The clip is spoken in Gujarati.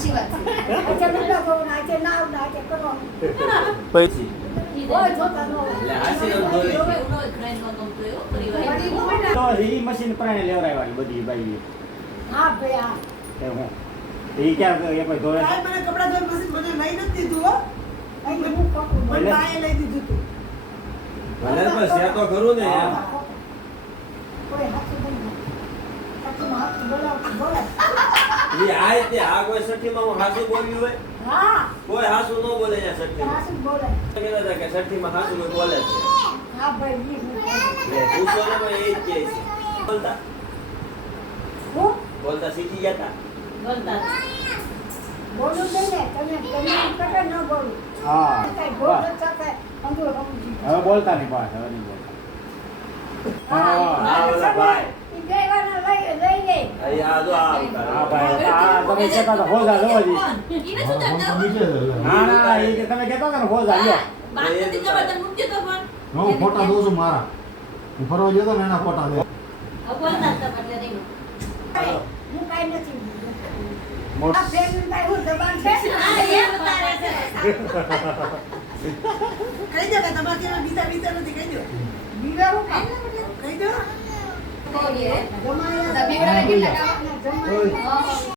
સાચી વાત છે ના કરો પછી મશીન પ્રાણે બધી હા ભાઈ હા એ ક્યાં એ કોઈ મને કપડાં ધોવા મશીન મને લઈ નથી દીધું હો અહીં હું. બાએ લઈ દીધું તું ભલે પણ છે તો ખરું ને યાર. કોઈ હાથું ઈ આ રીતે આ કોઈ સઠ્ઠીમાં હું હાસુ બોલ્યું હોય? હા. કોઈ હાસુ ન બોલે સઠ્ઠીમાં. હાથું બોલે. કહેતા હતા કે સઠ્ઠીમાં હાસુ કોઈ બોલે છે હા ભાઈ ઈ હું બોલું. એટલે પૂછો ને પણ એ જ કહે છે. બોલતા. હું? બોલતા શીખી ગયા તા? બોલતા બોલું નહીં ને તમે તમે એમ ન બોલું. હા. કાંઈ સાથે અંદરો હવે બોલતા નહીં પાછા હવે નહીં બોલતા. હા હા, ભાઈ. ઈ બે લઈ લઈ લે આ જો આ ભાઈ તમે કહેતા હતા હોજા જોવા જી ઈને શું જાણતા? ના ના એ કે તમે કહેતા હતા ને હોજા લ્યો. હું ફોટા દઉં છું મારા. હું ફરવા જતો તો ને એના ફોટા દે. કહી દો કે તમારે બીજા બીજા નથી કહી દો. બીજા કહી દો. બોલીએ.